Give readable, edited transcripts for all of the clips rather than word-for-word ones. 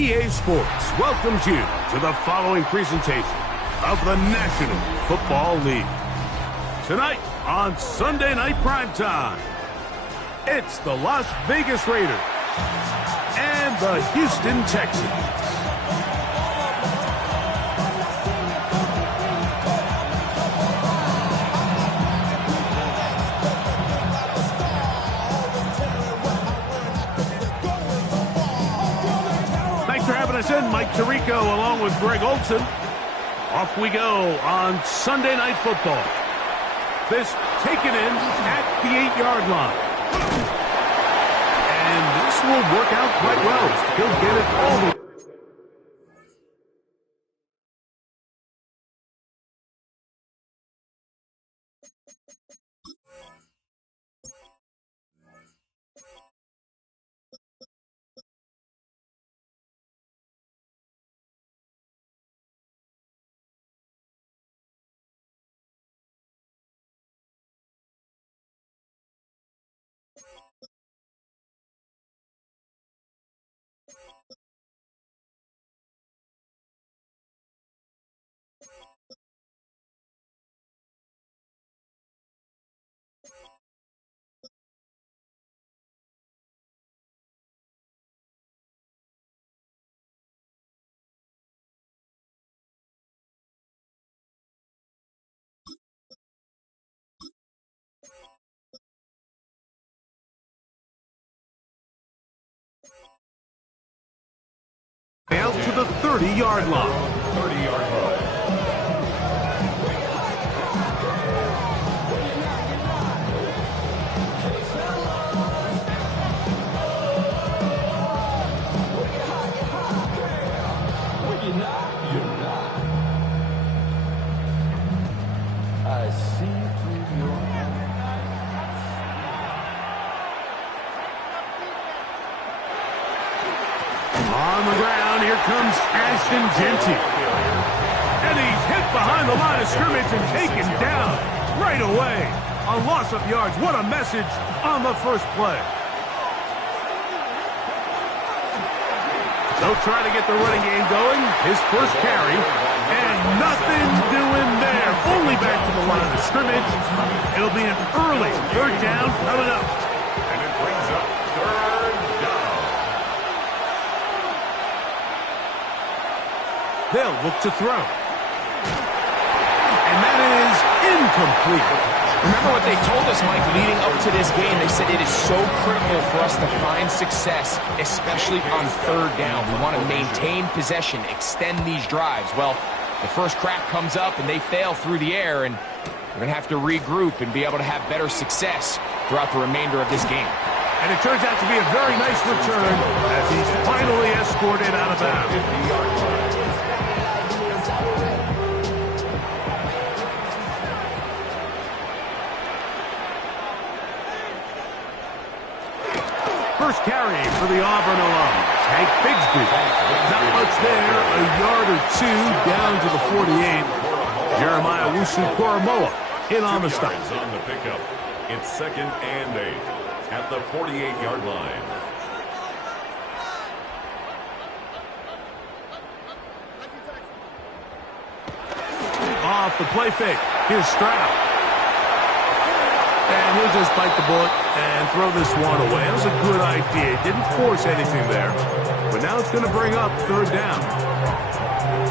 EA Sports welcomes you to the following presentation of the National Football League. Tonight on Sunday Night Primetime, it's the Las Vegas Raiders and the Houston Texans. Thanks for having us in, Mike Tirico along with Greg Olson. Off we go on Sunday Night Football. This taken in at the 8-yard line. And this will work out quite well. He'll get it all the way. Out to the 30-yard line. 30-yard line. I see through your eyes. On the ground, here comes Ashton Genty. And he's hit behind the line of scrimmage and taken down right away. A loss of yards. What a message on the first play. They'll try to get the running game going. His first carry. And nothing doing there. Only back to the line of scrimmage. It'll be an early third down coming up. And it brings up third down. They'll look to throw. And that is incomplete. Remember what they told us, Mike, leading up to this game. They said it is so critical for us to find success, especially on third down. We want to maintain possession, extend these drives. Well, the first crack comes up and they fail through the air, and we're going to have to regroup and be able to have better success throughout the remainder of this game. And it turns out to be a very nice return as he's finally escorted out of bounds. First carry for the Auburn alum, Tank Bigsby. Not much there, a yard or two down to the 48. Jeremiah Wusu-Koromoa in on the stop. On the pickup. It's 2nd and 8 at the 48-yard line. Off the play fake. Here's Stroud. And he'll just bite the bullet and throw this one away. That was a good idea. Didn't force anything there. But now it's going to bring up third down.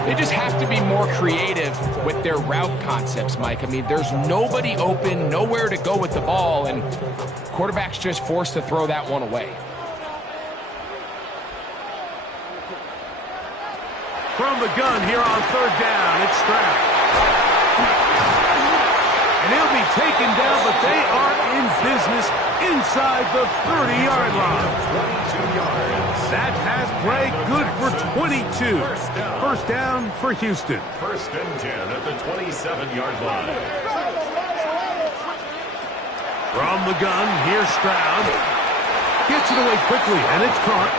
They just have to be more creative with their route concepts, Mike. I mean, there's nobody open, nowhere to go with the ball, and quarterback's just forced to throw that one away. From the gun here on third down, it's Stroud. And he'll be taken down, but they are in business inside the 30-yard line. 22 yards. That pass play good for 22. First down for Houston. 1st and 10 at the 27-yard line. From the gun, here's Stroud. Gets it away quickly, and it's caught.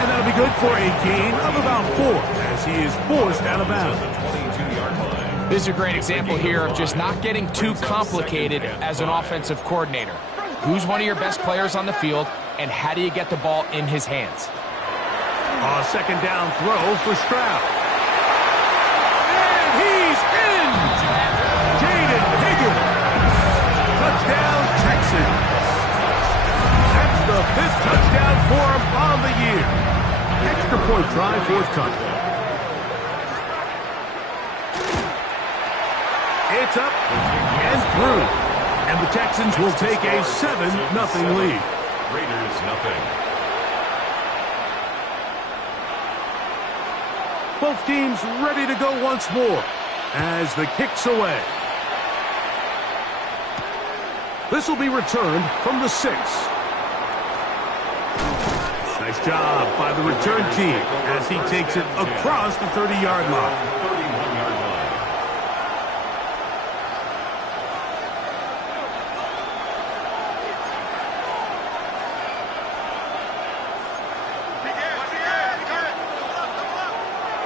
And that'll be good for a gain of about 4 as he is forced out of bounds. 22-yard line. This is a great example here of just not getting too complicated as an offensive coordinator. Who's one of your best players on the field, and how do you get the ball in his hands? A second down throw for Stroud. And he's in! Jaden Higgins. Touchdown, Texans. That's the 5th touchdown for him on the year. Extra point try forthcoming. It's up and through. And the Texans will take a 7-0 lead. Raiders nothing. Both teams ready to go once more as the kick's away. This will be returned from the 6. Nice job by the return team as he takes it across the 30-yard line. 31-yard line.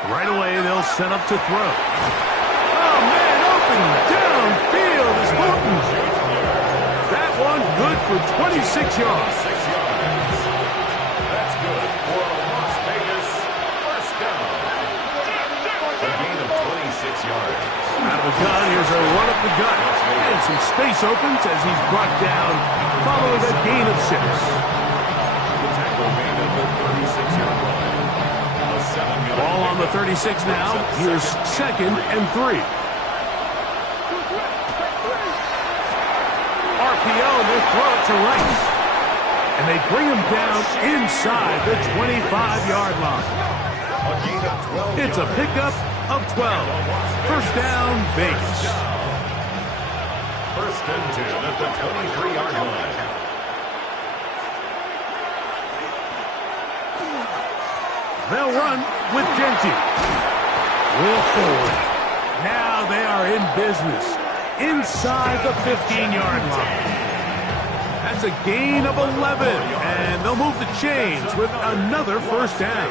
Right away, they'll set up to throw. Oh, man, open downfield is Morton. That one good for 26 yards. 6 yards. That's good for a Las Vegas first down. A gain of 26 yards. Out of the gun, here's a run up the gut. And some space opens as he's brought down following a gain of 6. The tackle made at the 36-yard line. Ball on the 36 now. Here's 2nd and 3. RPO, they throw it to Rice. And they bring him down inside the 25-yard line. It's a pickup of 12. First down, Vegas. 1st and 10 at the 23-yard line. They'll run with Genty. Whoa. Now they are in business inside the 15-yard line. That's a gain of 11, and they'll move the chains with another first down.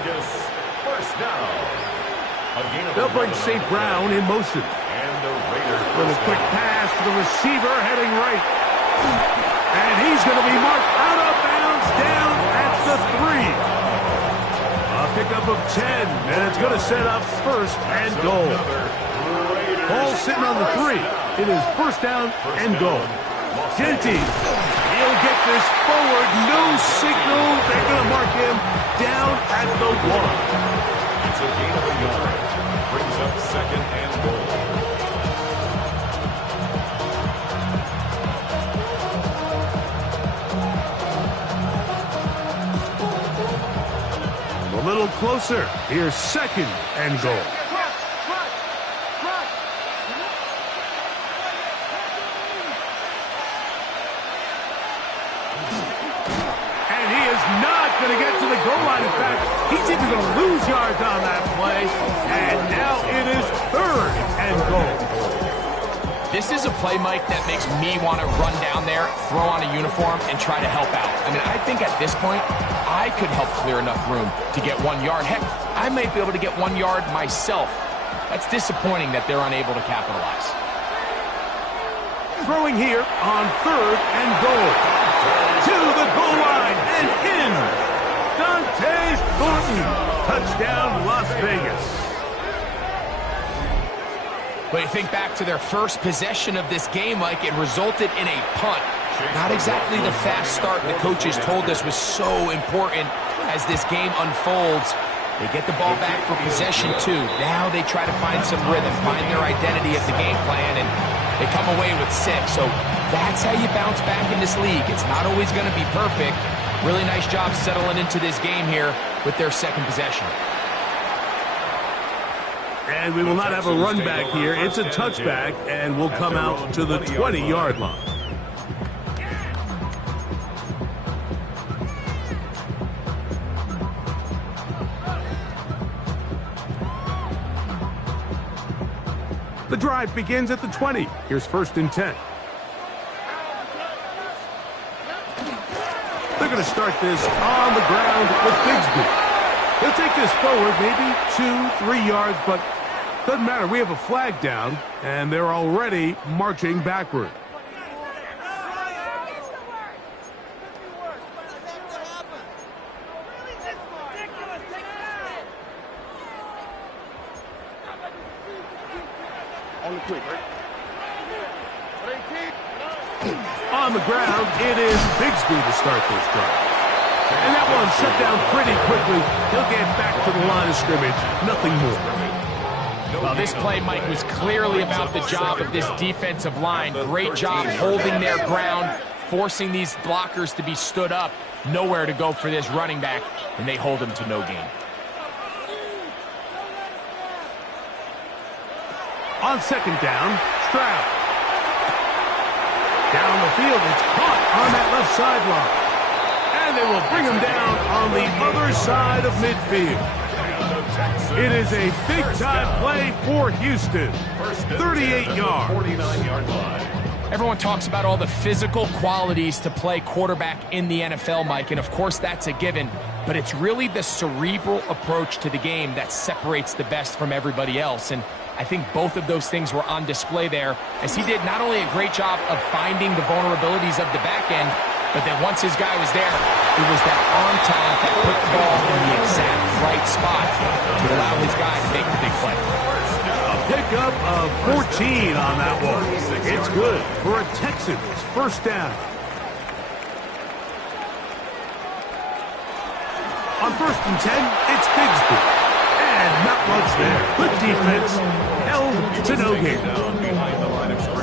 First down. They'll bring St. Brown in motion. And the Raiders. Little quick pass to the receiver heading right. And he's going to be marked out of bounds down at the 3. Pickup of 10, and it's going to set up 1st and goal. Ball sitting on the 3. It is 1st down and goal. Genty, he'll get this forward. No signal. They're going to mark him down at the 1. It's a gain of a yard. Brings up 2nd and goal. A little closer. Here's 2nd and goal. And he is not going to get to the goal line. In fact, he's even going to lose yards on that play. And now it is 3rd and goal. This is a play, Mike, that makes me want to run down there, throw on a uniform, and try to help out. I mean, I think at this point, I could help clear enough room to get 1 yard. Heck, I might be able to get 1 yard myself. That's disappointing that they're unable to capitalize. Throwing here on 3rd and goal. To the goal line and in. Dante Thornton. Touchdown, Las Vegas. But you think back to their first possession of this game, Mike, it resulted in a punt. Not exactly the fast start the coaches told us was so important as this game unfolds. They get the ball back for possession 2. Now they try to find some rhythm, find their identity of the game plan, and they come away with 6. So that's how you bounce back in this league. It's not always going to be perfect. Really nice job settling into this game here with their 2nd possession. And we will not have a run back here. It's a touchback, and we'll come out to the 20-yard line. The drive begins at the 20. Here's 1st and 10. They're going to start this on the ground with Bigsby. He'll take this forward, maybe 2-3 yards, but doesn't matter. We have a flag down, and they're already marching backward. On the ground, it is Bigsby to start this drive. And that one shut down pretty quickly. He'll get back to the line of scrimmage. Nothing more. Well, this play, Mike, was clearly about the job of this defensive line. Great job holding their ground, forcing these blockers to be stood up. Nowhere to go for this running back, and they hold him to no gain. On second down, Stroud. Down the field, it's caught on that left sideline. And they will bring him down on the other side of midfield. It is a big-time play for Houston. 38 yards. 49-yard line. Everyone talks about all the physical qualities to play quarterback in the NFL, Mike, and of course that's a given, but it's really the cerebral approach to the game that separates the best from everybody else, and I think both of those things were on display there, as he did not only a great job of finding the vulnerabilities of the back end, but then once his guy was there, it was that arm talent that put the ball in the exact right spot to allow his guy to make the big play. A pickup of 14 on that one. It's good for a Texans first down. On 1st and 10, it's Bigsby. And not much there. Good defense. Held to no gain.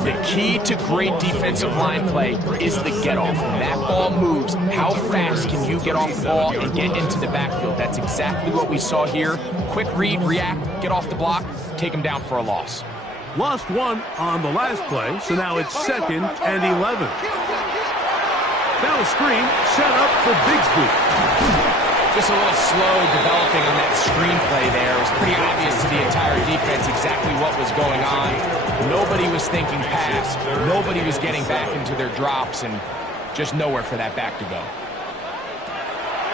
The key to great defensive line play is the get-off. When that ball moves, how fast can you get off the ball and get into the backfield? That's exactly what we saw here. Quick read, react, get off the block, take him down for a loss. Lost one on the last play, so now it's 2nd and 11. Now a screen set up for Bigsby. Just a little slow developing on that screenplay there. It was pretty obvious to the entire defense exactly what was going on. Nobody was thinking pass. Nobody was getting back into their drops, and just nowhere for that back to go.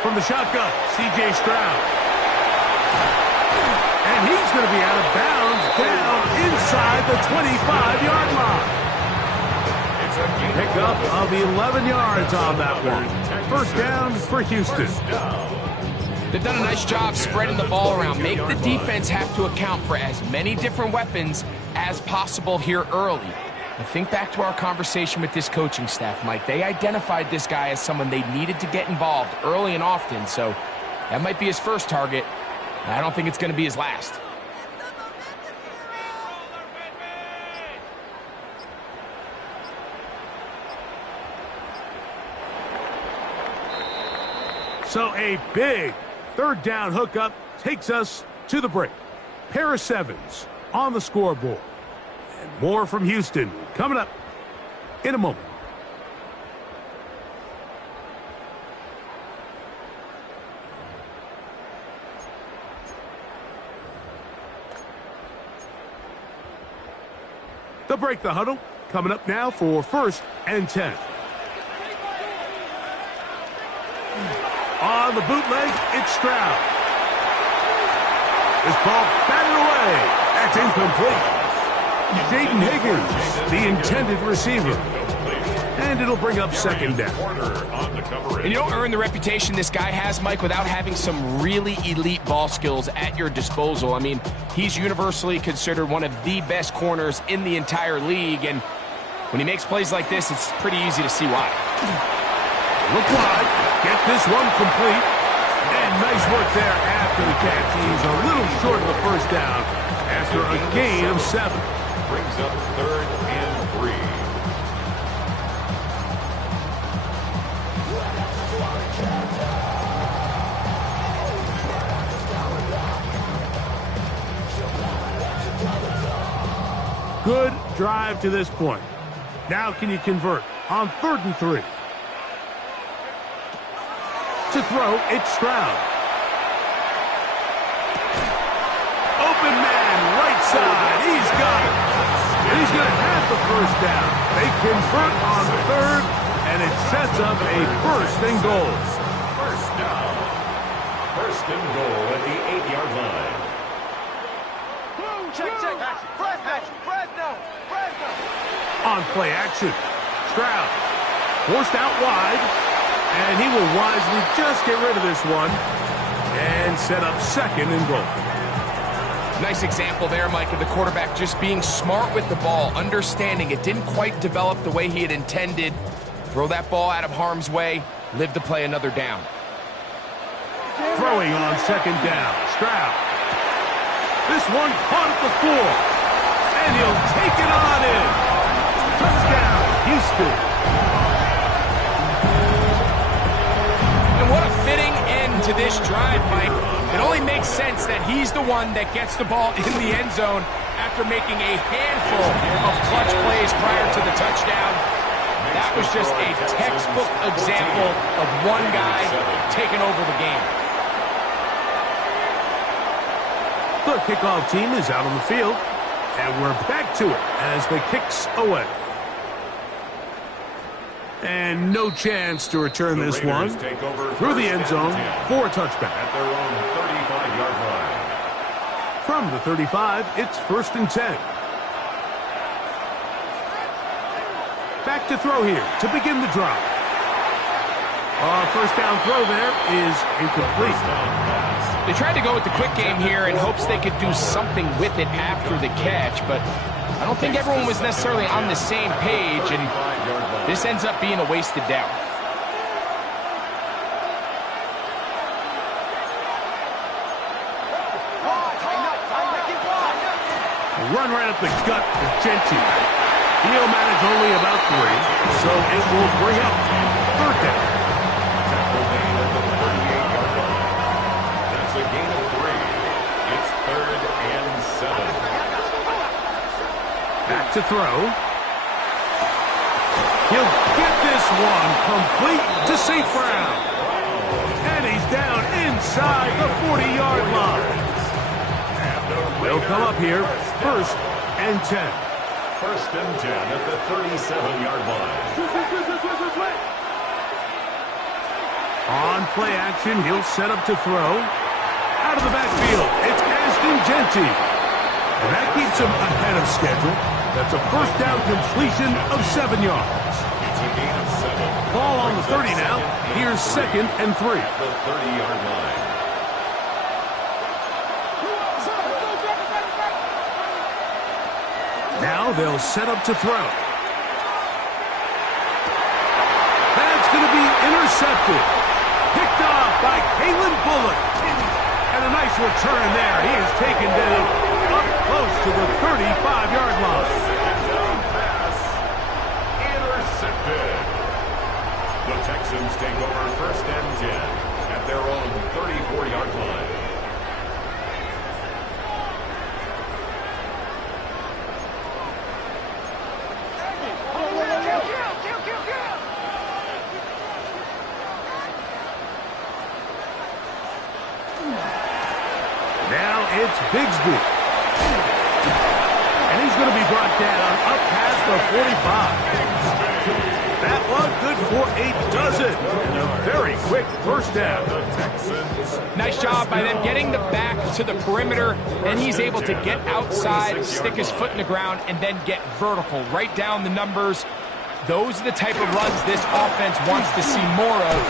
From the shotgun, C.J. Stroud. And he's going to be out of bounds down inside the 25-yard line. Pickup of 11 yards on that one. First down for Houston. They've done a nice job spreading the ball around. Make the defense have to account for as many different weapons as possible here early. But think back to our conversation with this coaching staff, Mike. They identified this guy as someone they needed to get involved early and often, so that might be his first target. I don't think it's going to be his last. So a big third down hookup takes us to the break. Pair of sevens on the scoreboard. And more from Houston coming up in a moment. They'll break the huddle. Coming up now for 1st and 10. On the bootleg, it's Stroud. This ball batted away. That's incomplete. Jaden Higgins, the intended receiver. And it'll bring up 2nd down. And you don't earn the reputation this guy has, Mike, without having some really elite ball skills at your disposal. I mean, he's universally considered one of the best corners in the entire league. And when he makes plays like this, it's pretty easy to see why. Look wide. Get this one complete. And nice work there after the catch. He's a little short of the first down after a gain of 7. Brings up 3rd and 3. Good drive to this point. Now can you convert on 3rd and 3? To throw, it's Stroud. Open man, right side. He's got it. He's going to have the first down. They convert on 3rd, and it sets up a 1st and goal. First down. 1st and goal at the 8-yard line. Check. Fresno. On play action, Stroud forced out wide, and he will wisely just get rid of this one and set up 2nd and goal. Nice example there, Mike, of the quarterback just being smart with the ball, understanding it didn't quite develop the way he had intended. Throw that ball out of harm's way, live to play another down. Throwing on second down, Stroud. This one caught at the floor, and he'll take it on in. Touchdown, Houston. And what a fitting end to this drive, Mike. It only makes sense that he's the one that gets the ball in the end zone after making a handful of clutch plays prior to the touchdown. That was just a textbook example of one guy taking over the game. The kickoff team is out on the field, and we're back to it as the kick's away. And no chance to return this one through the end zone for a touchback. At their own 35-yard line. From the 35, it's 1st and 10. Back to throw here to begin the drive. First down throw there is incomplete. They tried to go with the quick game here in hopes they could do something with it after the catch, but I don't think everyone was necessarily on the same page, and this ends up being a wasted down. Run right up the gut with Genty. He'll manage only about 3, so it will bring up 3rd down. Tackle made at the 38-yard line. That's a gain of 3. It's 3rd and 7. Back to throw. He'll get this one complete to St. Brown. And he's down inside the 40-yard line. They'll come up here, 1st and 10. 1st and 10 at the 37-yard line. On play action, he'll set up to throw. Out of the backfield, it's Ashton Genty. And that keeps him ahead of schedule. That's a 1st down completion of 7 yards. It's a gain of 7. Ball on the 30 now. Here's 2nd and 3. At the 30-yard line. Now they'll set up to throw. That's going to be intercepted. Picked off by Kalen Bullock. And a nice return there. He is taken down up close to the 35-yard line. Second down pass. Intercepted. The Texans take over 1st and 10 at their own 34-yard line. Now it's Bigsby. And he's going to be brought down up past the 45. That one good for a dozen. And a very quick 1st down. The Texans. Nice job by them getting the back to the perimeter, and he's able to get outside, stick his foot in the ground, and then get vertical, right down the numbers. Those are the type of runs this offense wants to see more of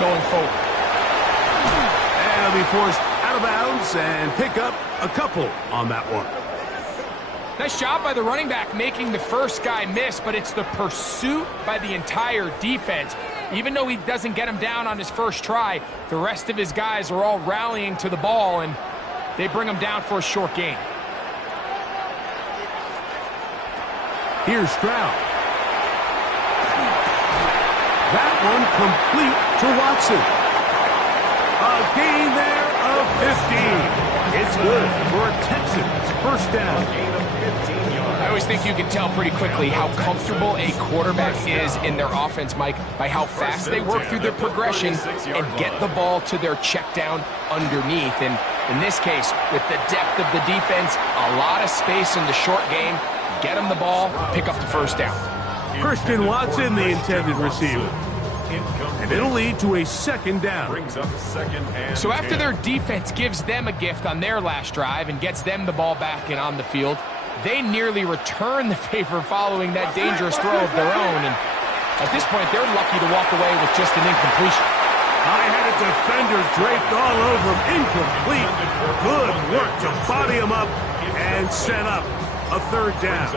going forward. And he'll be forced out of bounds and pick up a couple on that one. Nice job by the running back making the first guy miss, but it's the pursuit by the entire defense. Even though he doesn't get him down on his first try, the rest of his guys are all rallying to the ball, and they bring him down for a short gain. Here's Stroud. That one complete to Watson. A gain there of 15. It's good for a Texans 1st down. I always think you can tell pretty quickly how comfortable a quarterback is in their offense, Mike, by how fast they work through their progression and get the ball to their check down underneath. And in this case, with the depth of the defense, a lot of space in the short game, get them the ball, pick up the 1st down. Christian Watson, the intended receiver. And it'll lead to a 2nd down. Brings up 2nd and So after 10. their defense gives them a gift on their last drive and gets them the ball back and on the field, they nearly return the favor following that dangerous throw of their own. And at this point, they're lucky to walk away with just an incompletion. I had a defender draped all over him. Incomplete. Good work to body him up and set up a third down.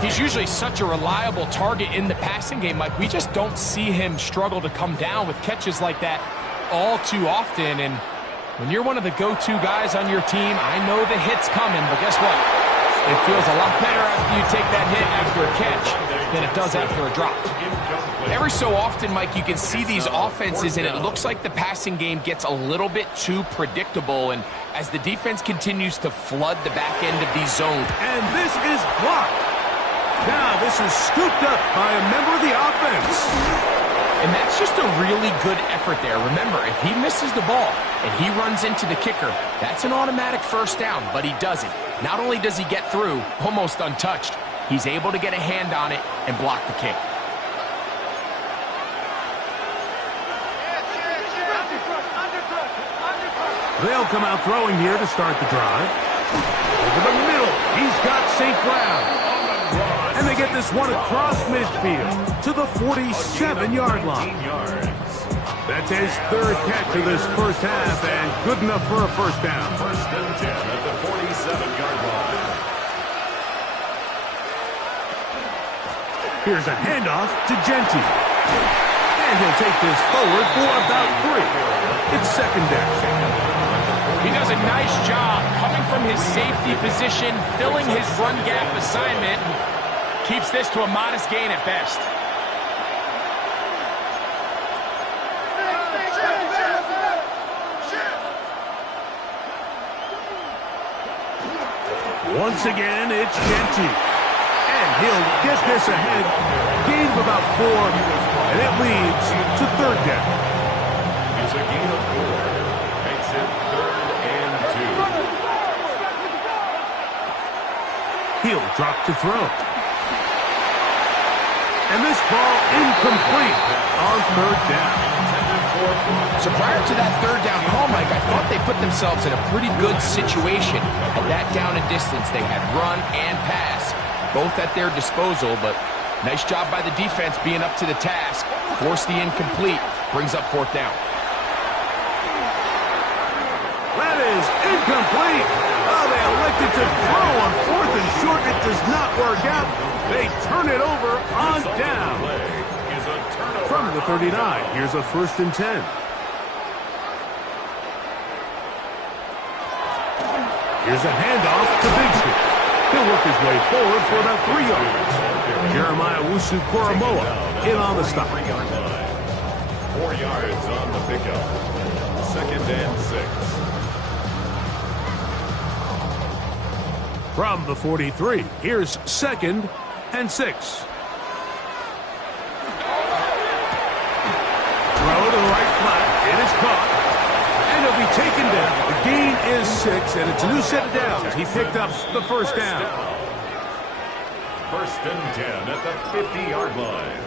He's usually such a reliable target in the passing game, Mike. We just don't see him struggle to come down with catches like that all too often. And when you're one of the go-to guys on your team, I know the hit's coming, but guess what? It feels a lot better after you take that hit after a catch than it does after a drop. Every so often, Mike, you can see these offenses, and it looks like the passing game gets a little bit too predictable. And as the defense continues to flood the back end of these zones. And this is blocked. Now this is scooped up by a member of the offense. And that's just a really good effort there. Remember, if he misses the ball and he runs into the kicker, that's an automatic first down, but he doesn't. Not only does he get through, almost untouched, he's able to get a hand on it and block the kick. They'll come out throwing here to start the drive. Over the middle, he's got St. Brown. And they get this one across midfield to the 47-yard line. That's his third catch of this first half, and good enough for a first down. First and 10 at the 47-yard line. Here's a handoff to Genty. And he'll take this forward for about 3. It's second down. He does a nice job coming from his safety position, filling his run gap assignment. Keeps this to a modest gain at best. Once again, it's Genty. And he'll get this ahead. Gain of about 4, and it leads to third down. It's a gain of 4. Makes it 3rd and 2. He'll drop to throw. And this ball incomplete on third down. So prior to that third down call, Mike, I thought they put themselves in a pretty good situation. At that down and distance, they had run and pass, both at their disposal, but nice job by the defense being up to the task. Forced the incomplete, brings up fourth down. That is incomplete. Oh, they elected to throw on 4th and short. It does not work out. They turn it over on down. From the 39, here's a 1st and 10. Here's a handoff to Bigsby. He'll work his way forward for about 3 yards. Jeremiah Wusu-Koromoa in on the stop. 4 yards on the pickup. 2nd and 6. From the 43, here's 2nd and 6. Throw to the right flat. It is caught. And he'll be taken down. The gain is 6, and it's a new set of downs. He picked up the first down. 1st and 10 at the 50-yard line.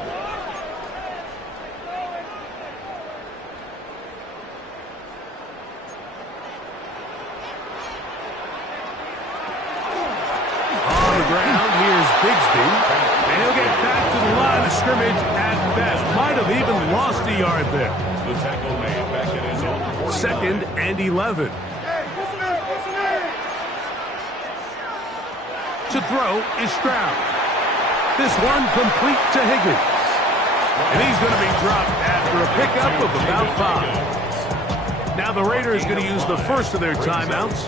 On the ground, here's Bigsby. And he'll get back to the line of scrimmage at best. Might have even lost a yard there. The tackle made back in his own 2nd and 11. To throw is Stroud. This one complete to Higgins. And he's going to be dropped after a pickup of about 5. Now the Raiders going to use the first of their timeouts.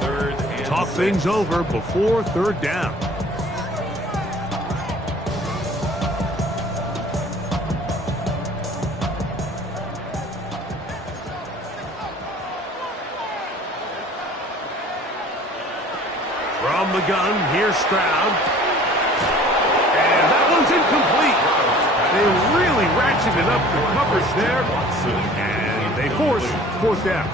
Talk things over before third down. From the gun, here's Stroud. And that one's incomplete. They really ratcheted up the coverage there. And they force 4th down.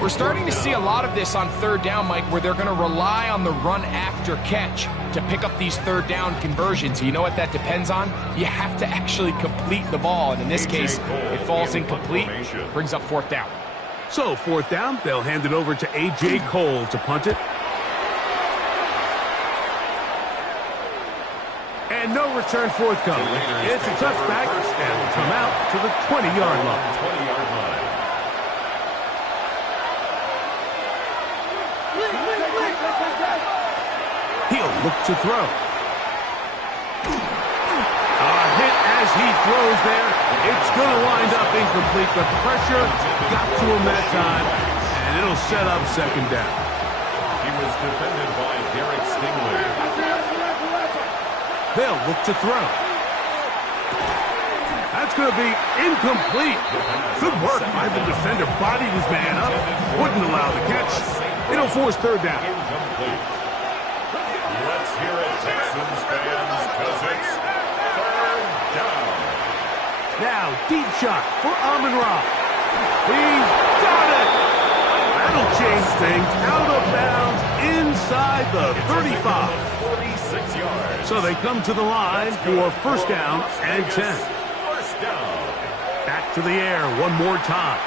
We're starting to see a lot of this on third down, Mike, where they're going to rely on the run after catch to pick up these third down conversions. You know what that depends on? You have to actually complete the ball. And in this case, it falls incomplete, brings up 4th down. So 4th down, they'll hand it over to A.J. Cole to punt it. And And no return forthcoming. It's a touchback, and will come out to the 20-yard line. 20-yard line. He'll look to throw. A hit as he throws there. It's going to wind up incomplete. The pressure got to him that time, and it'll set up second down. He was defended by Derek Stingley. They'll look to throw. That's going to be incomplete. Good work by the defender. Bodied his man up. Wouldn't allow the catch. It'll force third down. Incomplete. Let's hear it, Texans fans, because it's third down. Now, deep shot for Amon-Ra. He's got it. That'll change things. Out of bounds inside the 35. 46 yards. So they come to the line for first down and 10. First down. Back to the air one more time.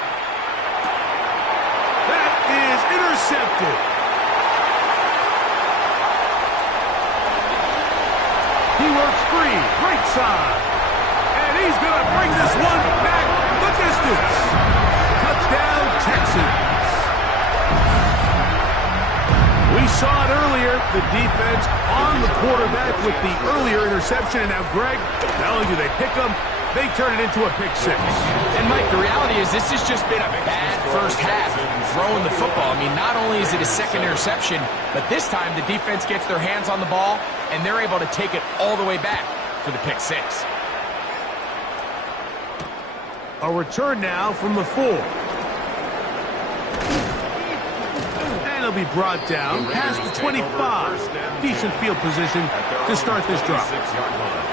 That is intercepted. He works free, right side. And he's going to bring this one back the distance. Touchdown, Texans. We saw it earlier, the defense on the quarterback with the earlier interception. And now, Greg, not only do they pick him, they turn it into a pick six. And, Mike, the reality is this has just been a bad first half throwing the football. I mean, not only is it a second interception, but this time the defense gets their hands on the ball, and they're able to take it all the way back for the pick six. A return now from the 4. And he'll be brought down past the 25. Decent field position to start this drive. 6-yard line.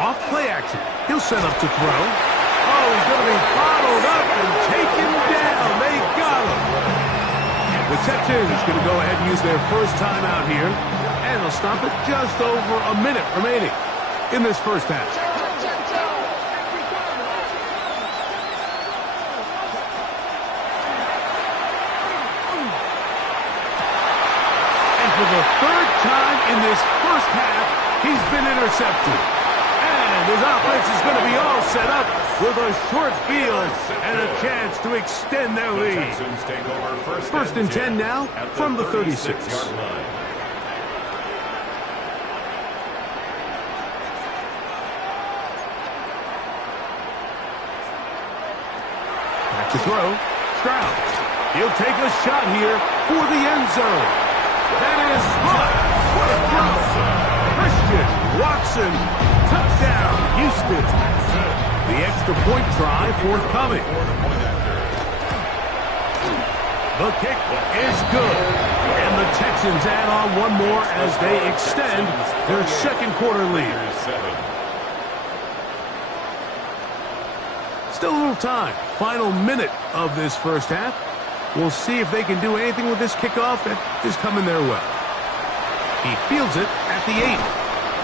Off play action. He'll set up to throw. Oh, he's going to be bottled up and taken down. They got him. The Texans going to go ahead and use their first timeout here. And they'll stop it just over a minute remaining in this first half. And for the third time in this first half, he's been intercepted. And his offense is going to be all set up with a short field and a chance to extend their lead. Texans take over First and 10 now from the 36. 36-yard line. Back to throw. Stroud. He'll take a shot here for the end zone. That is hot. What a throw. Christian Watson. Touchdown, Houston. The extra point try forthcoming. The kick is good. And the Texans add on one more as they extend their second quarter lead. Still a little time. Final minute of this first half. We'll see if they can do anything with this kickoff that is coming their way. He fields it at the 8.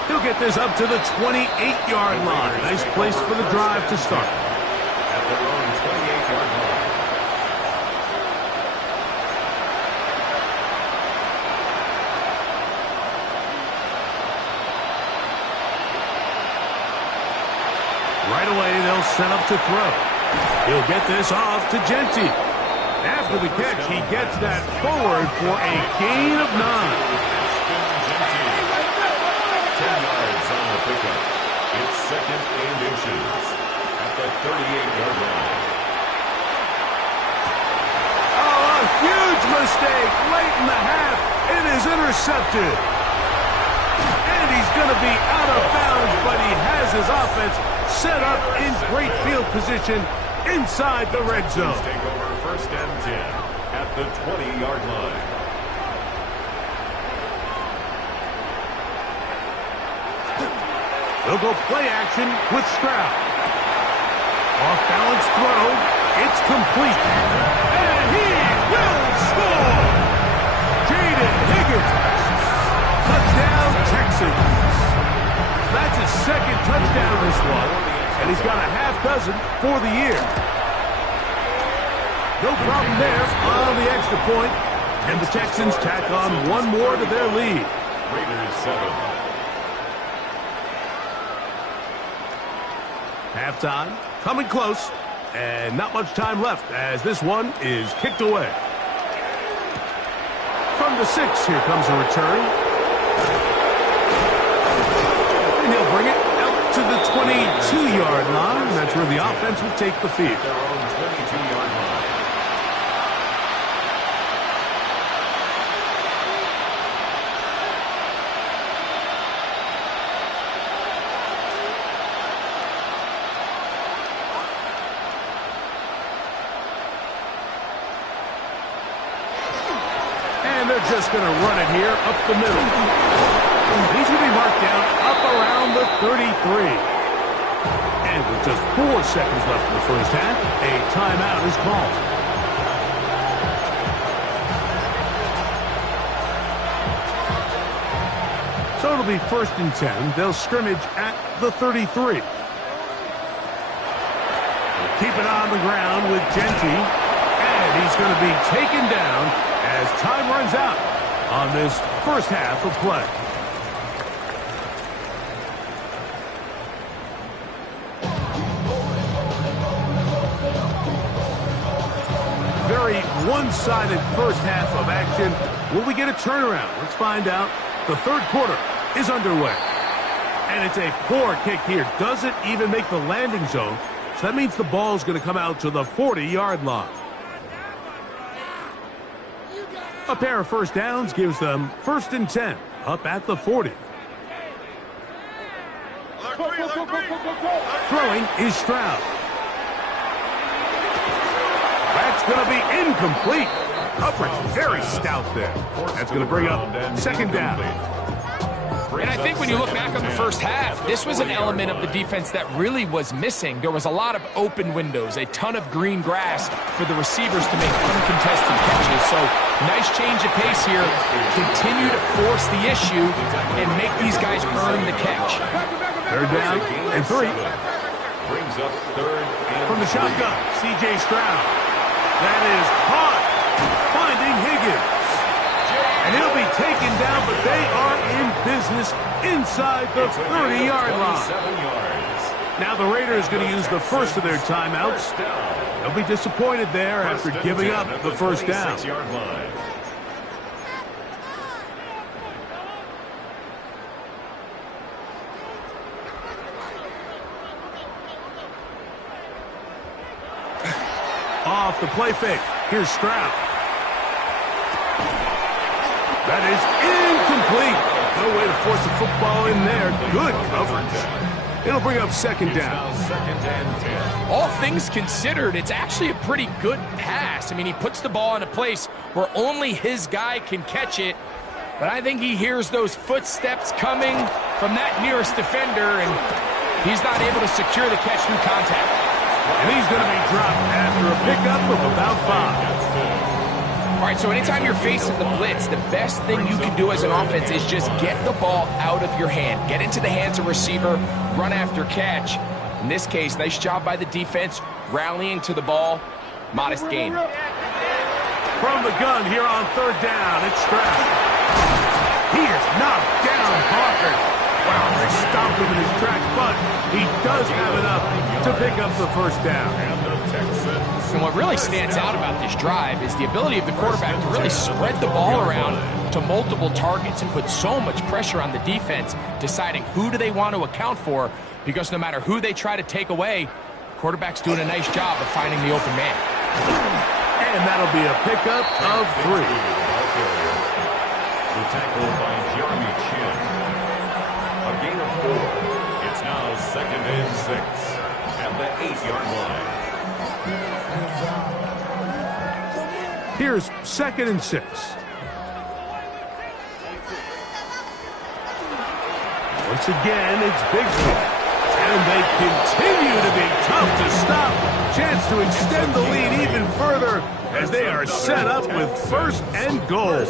He'll get this up to the 28-yard line. Nice place for the drive to start. At their own 28-yard line. Right away, they'll set up to throw. He'll get this off to Genty. After the catch, he gets that forward for a gain of 9. 10 yards on the pickup. It's second and inches at the 38-yard line. Oh, a huge mistake late in the half. It is intercepted. And he's going to be out of bounds, but he has his offense set up in great field position inside the red zone. Take over first and 10 at the 20-yard line. They'll go play action with Stroud. Off-balance throw. It's complete. And he will score! Jaden Higgins. Touchdown, Texans. That's his second touchdown this one. And he's got a half dozen for the year. No problem there on the extra point. And the Texans tack on one more to their lead. Raiders 7. Halftime, coming close, and not much time left as this one is kicked away. From the 6, here comes a return. And he'll bring it out to the 22-yard line. That's where the offense will take the field. Their own 22-yard line. They're just going to run it here up the middle. He's going to be marked down up around the 33. And with just 4 seconds left in the first half, a timeout is called. So it'll be 1st and 10. They'll scrimmage at the 33. Keep it on the ground with Genty. And he's going to be taken down as time runs out on this first half of play. Very one-sided first half of action. Will we get a turnaround? Let's find out. The third quarter is underway. And it's a poor kick here. Doesn't even make the landing zone. So that means the ball is going to come out to the 40-yard line. A pair of first downs gives them 1st and 10, up at the 40. Throwing is Stroud. That's going to be incomplete. Coverage very stout there. That's going to bring up 2nd down. And I think when you look back on the first half, this was an element of the defense that really was missing. There was a lot of open windows, a ton of green grass for the receivers to make uncontested catches. So nice change of pace here. Continue to force the issue and make these guys earn the catch. 3rd down and 3. Brings up 3rd and From the shotgun, C.J. Stroud. That is caught. Finding Higgins. And he'll be taken down, but they are in business inside the 30-yard line. Now the Raiders going to use the first of their timeouts. They'll be disappointed there after giving up the first down. Off the play fake. Here's Stroud. That is incomplete. No way to force the football in there. Good coverage. It'll bring up 2nd down. 2nd and 10. All things considered, it's actually a pretty good pass. I mean, he puts the ball in a place where only his guy can catch it. But I think he hears those footsteps coming from that nearest defender, and he's not able to secure the catch through contact. And he's going to be dropped after a pickup of about 5. All right, so anytime you're facing the blitz, the best thing you can do as an offense is just get the ball out of your hand. Get into the hands of receiver, run after catch. In this case, nice job by the defense, rallying to the ball. Modest gain. From the gun here on 3rd down, it's Stroud. He is knocked down hard. Wow, they stopped him in his tracks, but he does have enough to pick up the first down. And the Texans. And what really stands out about this drive is the ability of the quarterback to really spread the ball around to multiple targets and put so much pressure on the defense, deciding who do they want to account for, because no matter who they try to take away, the quarterback's doing a nice job of finding the open man. And that'll be a pickup of 3. The tackle by Jeremy Chin. A gain of 4. It's now 2nd and 6 at the 8-yard line. Here's 2nd and 6. Once again, it's Bigsby. And they continue to be tough to stop. Chance to extend the lead even further as they are set up with 1st and goal.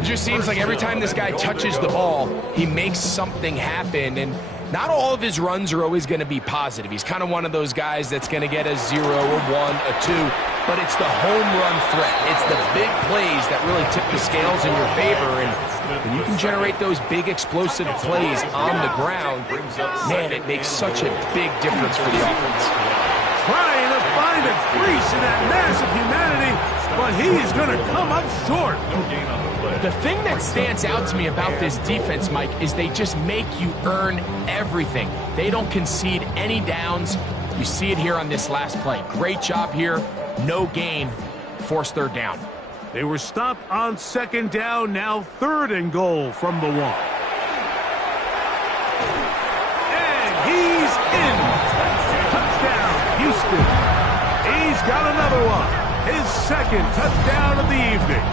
It just seems like every time this guy touches the ball, he makes something happen. And Not all of his runs are always going to be positive. He's kind of one of those guys that's going to get a 0, a 1, a 2, but it's the home run threat. It's the big plays that really tip the scales in your favor, and when you can generate those big explosive plays on the ground, man, it makes such a big difference for the offense. Trying to find a crease in that mass of humanity, but he's going to come up short. The thing that stands out to me about this defense, Mike, is they just make you earn everything. They don't concede any downs. You see it here on this last play. Great job here. No gain. Forced third down. They were stopped on second down, now 3rd and goal from the 1. And he's in. Touchdown, Houston. He's got another one. His 2nd touchdown of the evening.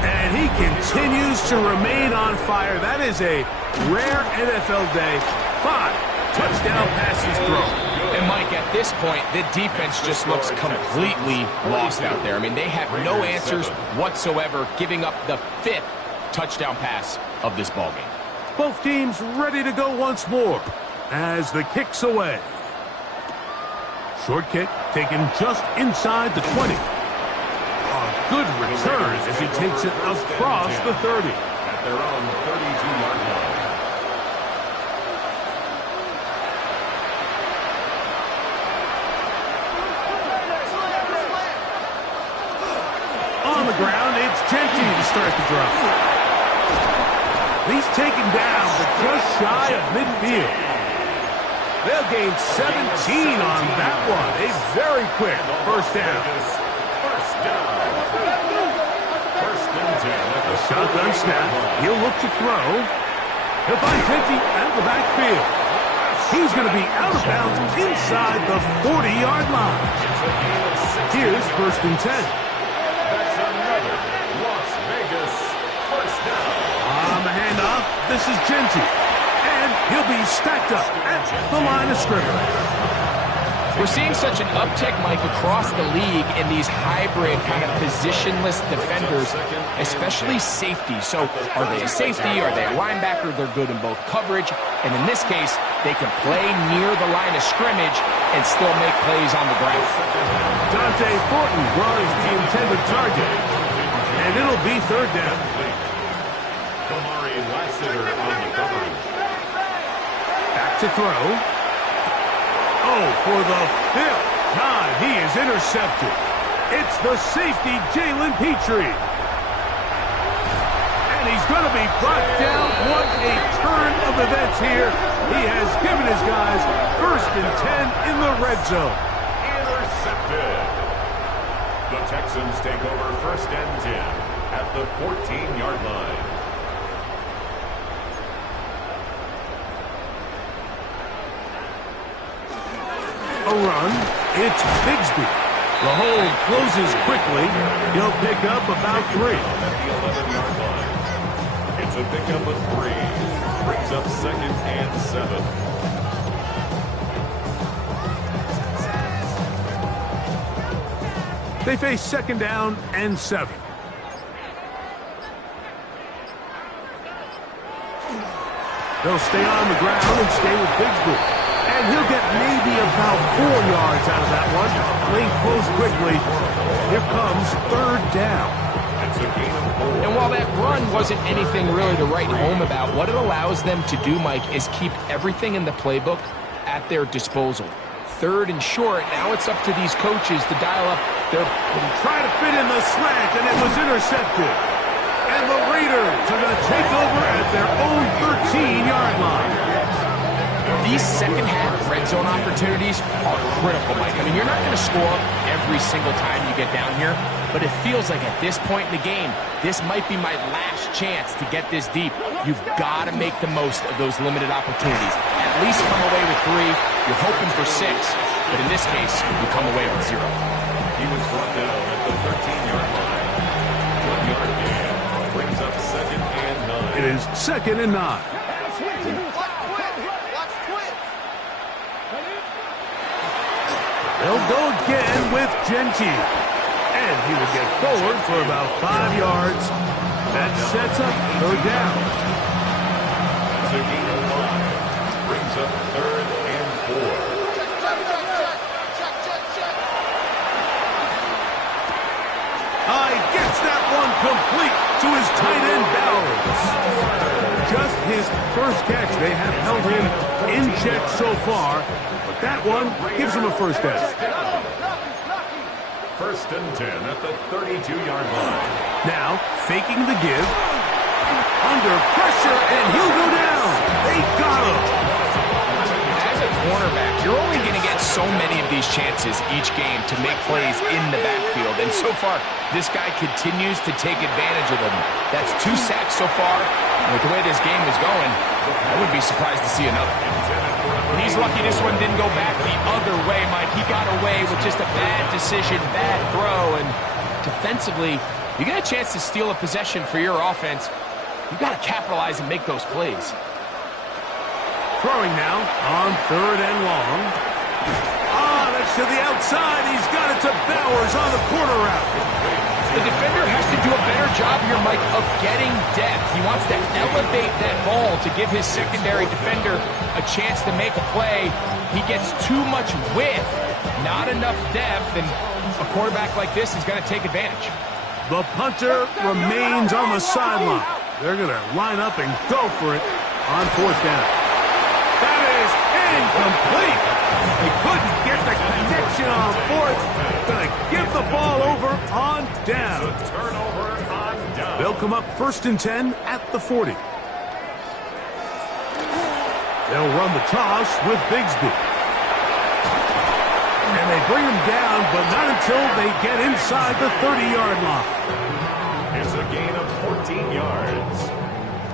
And he continues to remain on fire. That is a rare NFL day. 5 touchdown passes thrown. And, Mike, at this point, the defense just looks completely lost out there. I mean, they have no answers whatsoever, giving up the 5th touchdown pass of this ballgame. Both teams ready to go once more as the kick's away. Short kick taken just inside the 20. A good return as he takes it across the 30. At their own 32-yard line. On the ground, it's Genty to start the drive. He's taken down, but just shy of midfield. They'll gain 17 on that one. A very quick first down. First and 10. A shotgun snap. He'll look to throw. He'll find Genty at the backfield. He's going to be out of bounds inside the 40-yard line. Here's 1st and 10. That's another Las Vegas first down. On the handoff, this is Genty. And he'll be stacked up at the line of scrimmage. We're seeing such an uptick, Mike, across the league in these hybrid kind of positionless defenders, especially safety. So are they a safety? Are they a linebacker? They're good in both coverage. And in this case, they can play near the line of scrimmage and still make plays on the ground. Dante Thornton was the intended target. And it'll be 3rd down. Kamari Lassiter on the coverage. Back to throw. Oh, for the 5th time, he is intercepted. It's the safety, Jalen Petrie. And he's going to be brought down. What a turn of events here. He has given his guys 1st and 10 in the red zone. Intercepted. The Texans take over 1st and 10 at the 14-yard line. A run. It's Bigsby. The hole closes quickly. He'll pick up about 3. At the 11-yard line. It's a pickup of 3. Brings up 2nd and 7. They face 2nd down and 7. They'll stay on the ground and stay with Bigsby. And he'll get maybe about 4 yards out of that one. Lane close quickly. Here comes 3rd down. It's a gain of 4. And while that run wasn't anything really to write home about, what it allows them to do, Mike, is keep everything in the playbook at their disposal. 3rd and short, now it's up to these coaches to dial up their... Try to fit in the slant, and it was intercepted. And the Raiders are going to take over at their own 13-yard line. These second-half red zone opportunities are critical, Mike. I mean, you're not going to score every single time you get down here, but it feels like at this point in the game, this might be my last chance to get this deep. You've got to make the most of those limited opportunities. At least come away with 3. You're hoping for 6, but in this case, you come away with 0. He was brought down at the 13-yard line. 1-yard gain. Brings up 2nd and 9. It is 2nd and 9. They'll go again with Genty. And he will get forward for about 5 yards. That sets up 3rd down. It's a gain of 5. Brings up 3rd and 4. Gets that one complete to his tight end Bowers. Just his first catch. They have held him in check so far, but that one gives him a first down. 1st and 10 at the 32-yard line. Now, faking the give. Under pressure, and he'll go down. They got him. As a cornerback, you're only going to get so many of these chances each game to make plays in the backfield. And so far, this guy continues to take advantage of them. That's 2 sacks so far. And with the way this game is going, I wouldn't be surprised to see another. And he's lucky this one didn't go back the other way, Mike. He got away with just a bad decision, bad throw. And defensively, you get a chance to steal a possession for your offense. You got to capitalize and make those plays. Throwing now on 3rd and long. That's to the outside. He's got it to Bowers on the corner route. The defender has to do a better job here, Mike, of getting depth. He wants to elevate that ball to give his secondary defender a chance to make a play. He gets too much width, not enough depth, and a quarterback like this is going to take advantage. The punter remains on the sideline. They're going to line up and go for it on 4th down. That is incomplete. They couldn't get the connection on 4th. Going to give the ball over on down. Turnover on down. They'll come up 1st and 10 at the 40. They'll run the toss with Bigsby. And they bring him down, but not until they get inside the 30-yard line. It's a gain of 14 yards.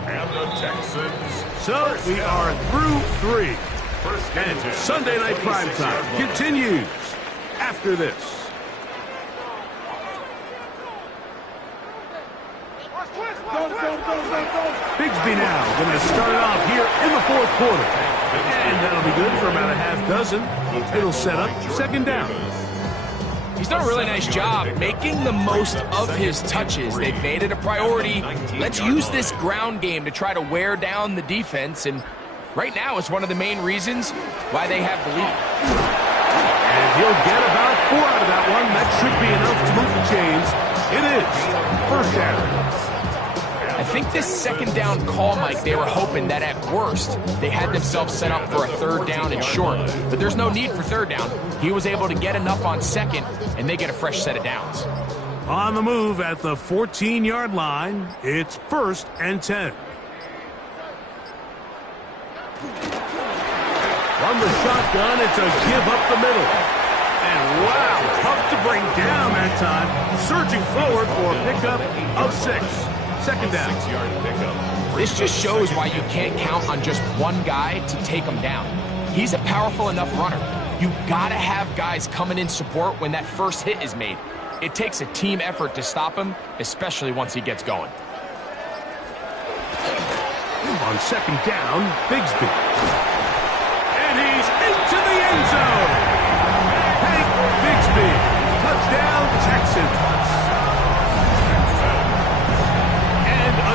And the Texans. So we are through 3. First And 10, Sunday Night Primetime continues after this. Bigsby now going to start it off here in the 4th quarter. And that'll be good for about a half dozen. It'll set up 2nd down. He's done a really nice job making the most of his touches. They've made it a priority. Let's use this ground game to try to wear down the defense. And right now it's one of the main reasons why they have the lead. And he'll get about 4 out of that one. That should be enough to move the chains. It is 1st down. I think this 2nd down call, Mike, they were hoping that at worst they had themselves set up for a 3rd down and short. But there's no need for 3rd down. He was able to get enough on 2nd, and they get a fresh set of downs. On the move at the 14-yard line, it's 1st and 10. From the shotgun, it's a give up the middle. And wow, tough to bring down that time. Surging forward for a pickup of 6. 2nd down. 6-yard pickup. This just shows why you can't count on just one guy to take him down. He's a powerful enough runner. You gotta have guys coming in support when that first hit is made. It takes a team effort to stop him, especially once he gets going. On 2nd down, Bigsby. And he's into the end zone. Hank Bigsby. Touchdown, Texans.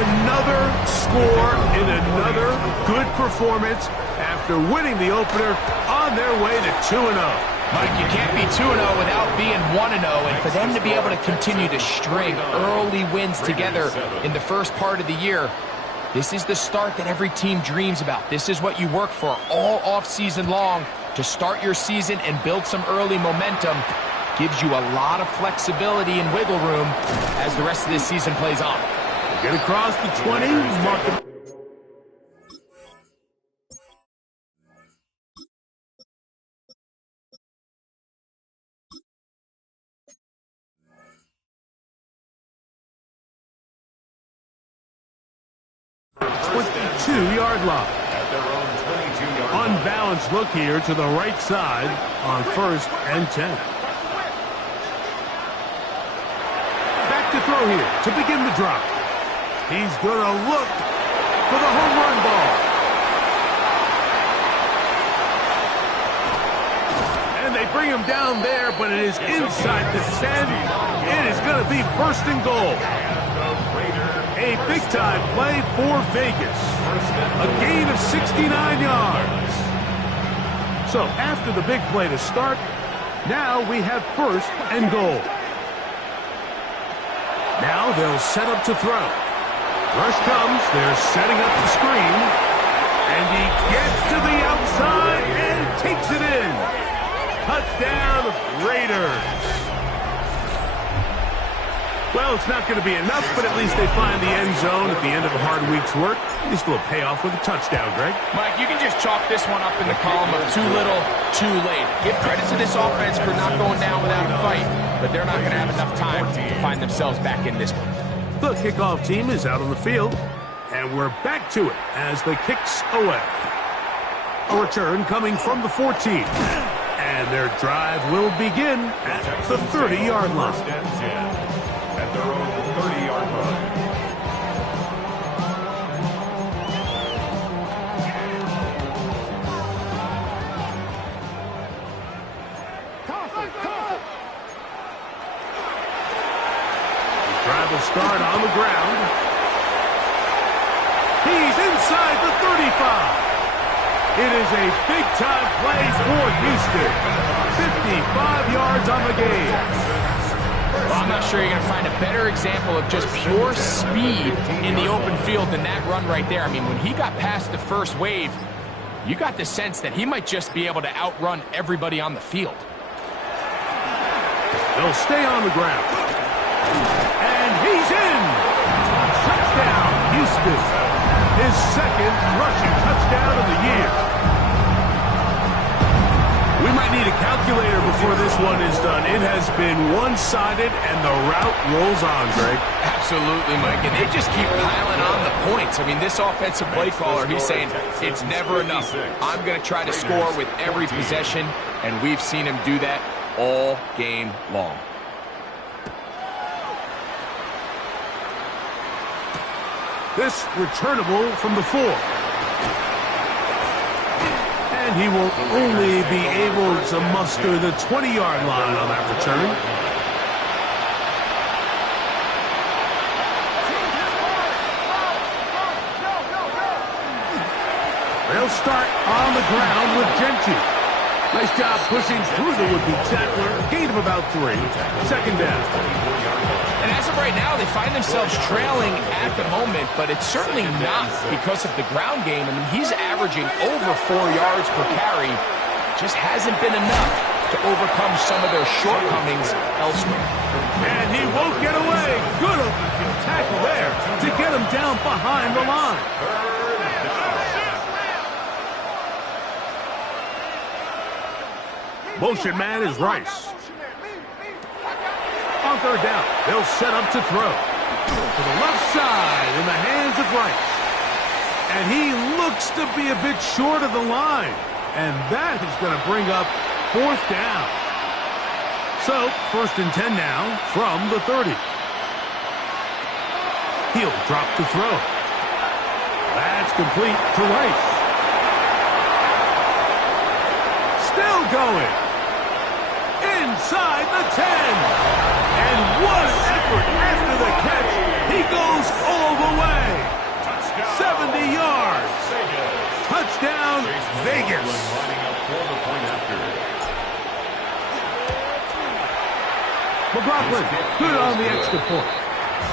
Another score in another good performance after winning the opener on their way to 2-0. Mike, you can't be 2-0 without being 1-0, and for them to be able to continue to string early wins together in the first part of the year, this is the start that every team dreams about. This is what you work for all offseason long to start your season and build some early momentum. Gives you a lot of flexibility and wiggle room as the rest of this season plays on. Get across the 20, mark the... .22-yard line. At their own 22-yard line. Unbalanced look here to the right side on 1st and 10. Back to throw here to begin the drive. He's going to look for the home run ball. And they bring him down there, but it is inside the 10. It is going to be 1st and goal. A big-time play for Vegas. A gain of 69 yards. So after the big play to start, now we have first and goal. Now they'll set up to throw. Rush comes. They're setting up the screen. And he gets to the outside and takes it in. Touchdown, Raiders. Well, it's not going to be enough, but at least they find the end zone at the end of a hard week's work. At least it'll pay off with a touchdown, Greg. Mike, you can just chalk this one up in the column of too little, too late. Give credit to this offense for not going down without a fight, but they're not going to have enough time to find themselves back in this one. The kickoff team is out on the field, and we're back to it as the kick's away. A return coming from the 14. And their drive will begin at the 30-yard line. At their own 30-yard line. The drive will start on the ground. He's inside the 35. It is a big-time play for Houston. 55 yards on the game. Well, I'm not sure you're going to find a better example of just pure speed in the open field than that run right there. I mean, when he got past the first wave, you got the sense that he might just be able to outrun everybody on the field. They'll stay on the ground. And he's in! Touchdown, Houston. His second rushing touchdown of the year. We might need a calculator before this one is done. It has been one-sided, and the route rolls on, Greg. Absolutely, Mike. And they just keep piling on the points. I mean, this offensive play caller, he's saying, it's never enough. I'm going to try to score with every possession, and we've seen him do that all game long. This returnable from the 4. And he will only be able to muster the 20-yard line on that return. They'll start on the ground with Genty. Nice job pushing through the would-be tackler. Gain of about 3. Second down. And as of right now, they find themselves trailing at the moment, but it's certainly not because of the ground game. I mean, he's averaging over 4 yards per carry. Just hasn't been enough to overcome some of their shortcomings elsewhere. And he won't get away. Good open field tackle there to get him down behind the line. Motion man is Rice. On third down, they'll set up to throw. To the left side in the hands of Rice. And he looks to be a bit short of the line. And that is going to bring up fourth down. So, first and 10 now from the 30. He'll drop to throw. That's complete to Rice. Still going. Inside the 10. And what an effort after the catch. He goes all the way. 70 yards. Touchdown, Vegas. McLaughlin, good on the extra point.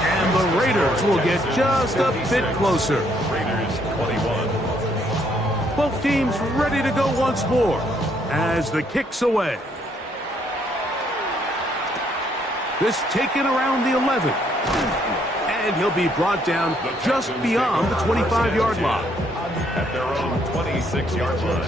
And the Raiders will get just a bit closer. Raiders 21. Both teams ready to go once more as the kick's away. This taken around the 11. And he'll be brought down just beyond the 25-yard line. At their own 26-yard line.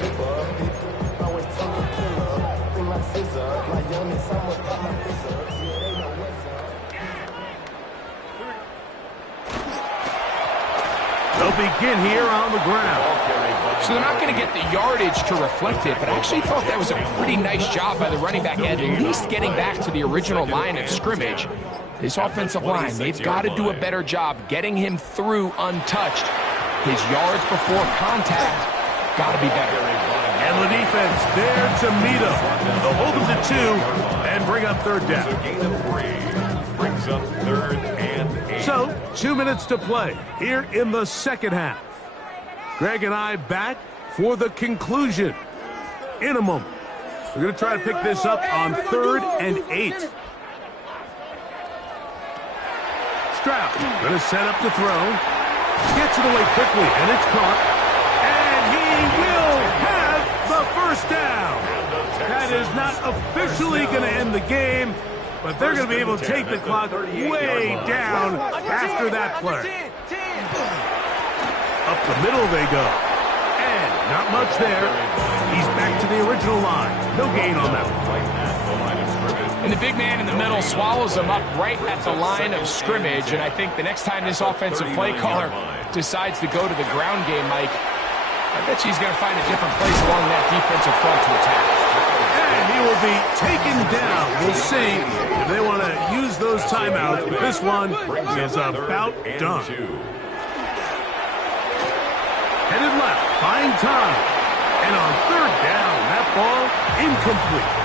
They'll begin here on the ground. So they're not going to get the yardage to reflect it, but I actually thought that was a pretty nice job by the running back, at least getting back to the original line of scrimmage. This offensive line, they've got to do a better job getting him through untouched. His yards before contact got to be better. And the defense there to meet him. They'll hold him to 2 and bring up third down. Gain of 3. brings up 3rd and 8. So, 2 minutes to play here in the second half. Greg and I back for the conclusion in a moment. We're going to try to pick this up on 3rd and 8. Stroud going to set up the throw. Gets it away quickly, and it's caught. And he will have the first down. That is not officially going to end the game, but they're going to be able to take the clock way down after that play. Up the middle they go. And not much there. He's back to the original line. No gain on that one. And the big man in the middle swallows him up right at the line of scrimmage. And I think the next time this offensive play caller decides to go to the ground game, Mike, I bet he's going to find a different place along that defensive front to attack. And he will be taken down. We'll see if they want to use those timeouts. But this one is about done. Headed left, buying time. And on 3rd down, that ball incomplete.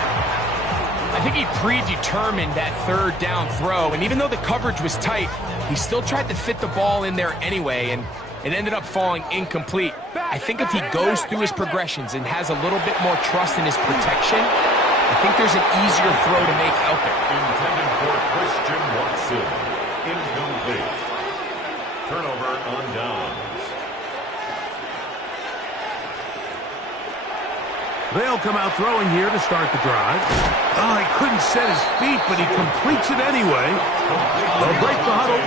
I think he predetermined that 3rd down throw, and even though the coverage was tight, he still tried to fit the ball in there anyway, and it ended up falling incomplete. I think if he goes through his progressions and has a little bit more trust in his protection, I think there's an easier throw to make out there. Intended for Christian Watson. Incomplete. Turnover on downs. They'll come out throwing here to start the drive. Oh, he couldn't set his feet, but he completes it anyway. They'll break the huddle.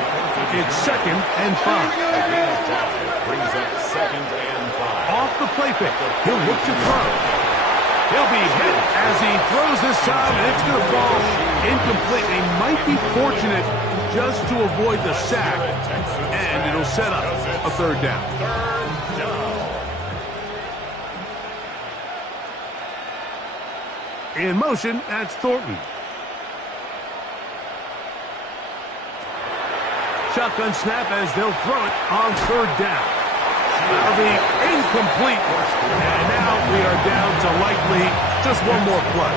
It's 2nd and 5. Brings up 2nd and 5. Off the play fake. He'll look to throw. He'll be hit as he throws this time, and it's going to fall incomplete. He might be fortunate just to avoid the sack, and it'll set up a 3rd down. In motion, that's Thornton. Shotgun snap as they'll throw it on 3rd down. That'll be incomplete. And now we are down to likely just one more play.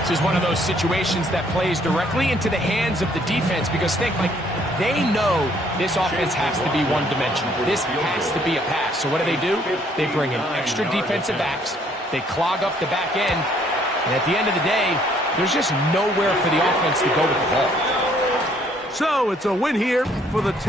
This is one of those situations that plays directly into the hands of the defense because think, like, they know this offense has to be one-dimensional. This has to be a pass. So what do? They bring in extra defensive backs. They clog up the back end, and at the end of the day, there's just nowhere for the offense to go with the ball. So it's a win here for the Texans.